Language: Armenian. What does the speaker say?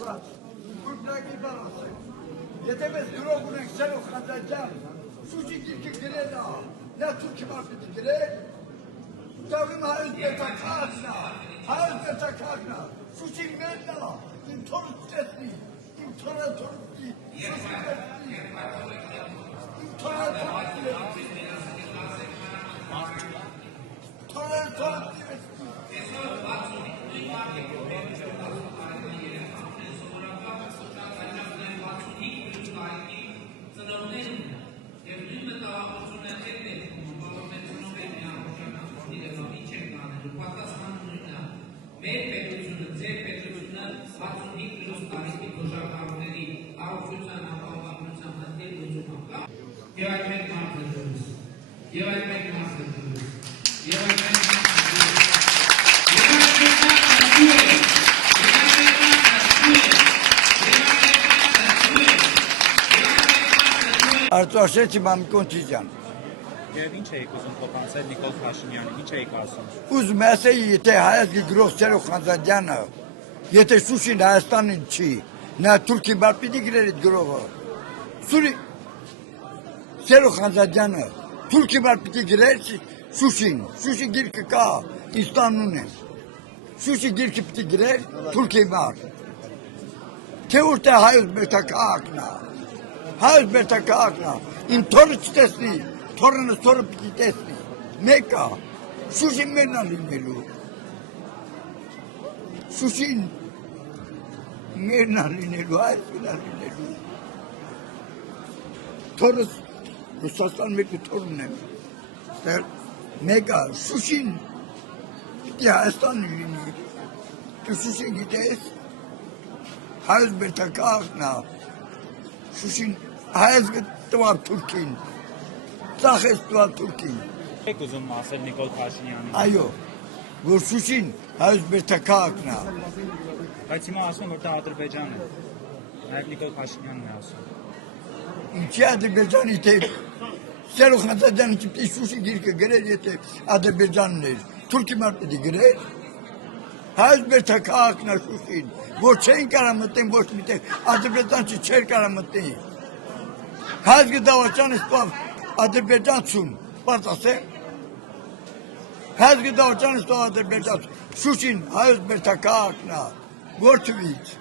Kurtdaki balası. Yetemez durumun sen o kazanacağım. Suçu kirki girena. Ne Türkiye marketi girer. Devrim hayız betakakna. Hayız betakakna. Suçu menna. İmtorut tesli. İmtorat torutli. Suçu tesli. İmtorat torutli. İmtorat torutli. Արտաշեցի մամիկոն ճիջան։ Եվ ինչ էիք ուզում փոխանցել Նիկոլ Փաշինյանին, ինչ էիք ասում։ Ուզում ասեի, եթե հայացքի գրողցերով Խանձաջյանը, եթե Շուշին Հայաստանին չի, նա Թուրքի բար պիտի գրեր այդ գրողը։ Սերո Խանձաջյանը, Թուրքի բար պիտի գրեր Շուշի գիրքը կա, Իստանուն է։ Շուշի գիրքը պիտի գրեր Թուրքի բար։ Թե որտե հայոց բերտակակն է։ Հայոց բերտակակն է։ Իմ թորը չտեսնի, թորը պիտի տեսնի։ Մեկը, Շուշին մերն է լինելու։ Շուշին մերն է լինելու, այսին է լինելու։ Թորս, Ռուսաստան մեկը թորն եմ։ Մեկը, Շուշին պիտի Հայաստան լինի։ Դու Շուշին գիտես, հայոց բերտակակն է։ Շուշին հայոց տվար Թուրքին, ծախեց տվար Թուրքին։ Եք ուզում ասել Նիկոլ Փաշինյանին։ Այո, որ Շուշին հայոց բերտակակն է։ Բայց հիմա ասում որ դա Ադրբեջան է։ Նաև Նիկոլ Փաշինյանն է ասում։ Ինչի Ադրբեջանի թե Սերո Խանձաջյանը պիտի Շուշի գիրքը գրեր, եթե Ադրբեջանն էր, Թուրքի մար պիտի գրեր։ Հայոց բերտակակն է Շուշին, որ չէին կարա մտեն ոչ միտեղ, Ադրբեջան չէր կարա մտեն։ Հայոց գդավաճանը ստավ Ադրբեջանցուն, պարտ ասեմ։ Հայոց գդավաճանը ստավ Ադրբեջանցուն, Շուշին հայոց բերտակակն է, որ թվից։